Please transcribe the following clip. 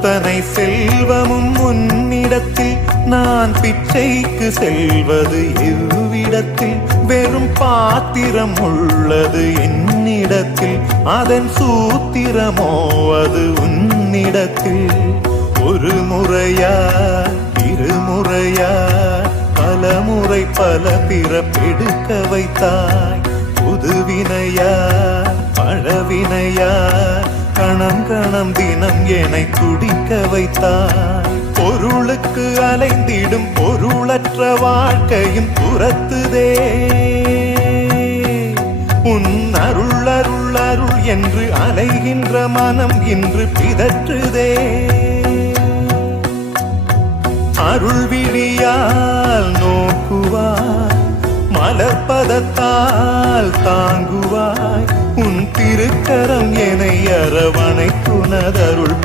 அத்தனை செல்வமும் உன்னிடத்தில் நான் பிச்சைக்கு செல்வது எவ்விடத்தில் வெறும் பாத்திரம் உள்ளது என்னிடத்தில் அதன் சூத்திரமோ அது உன்னிடத்தில் ஒரு முறையா இருமுறையா பல முறை பல பிறப்பெடுக்க வைத்தாய் புதுவினையா பழவினையா கணம் கணம் தினம் என்னை துடிக்க வைத்தாய் பொருளுக்கு அலைந்திடும் பொருளற்ற வாழ்க்கையும் துரத்துதே உன் அருள் அருள் அருள் என்று அலைகின்ற மனம் இன்று பிதற்றுதே அருள் விழியால் நோக்குவாய் மலர்பதத்தால் தாங்குவாய் உன் திருக்கரம் என்னை அரவணைத்துனதருள்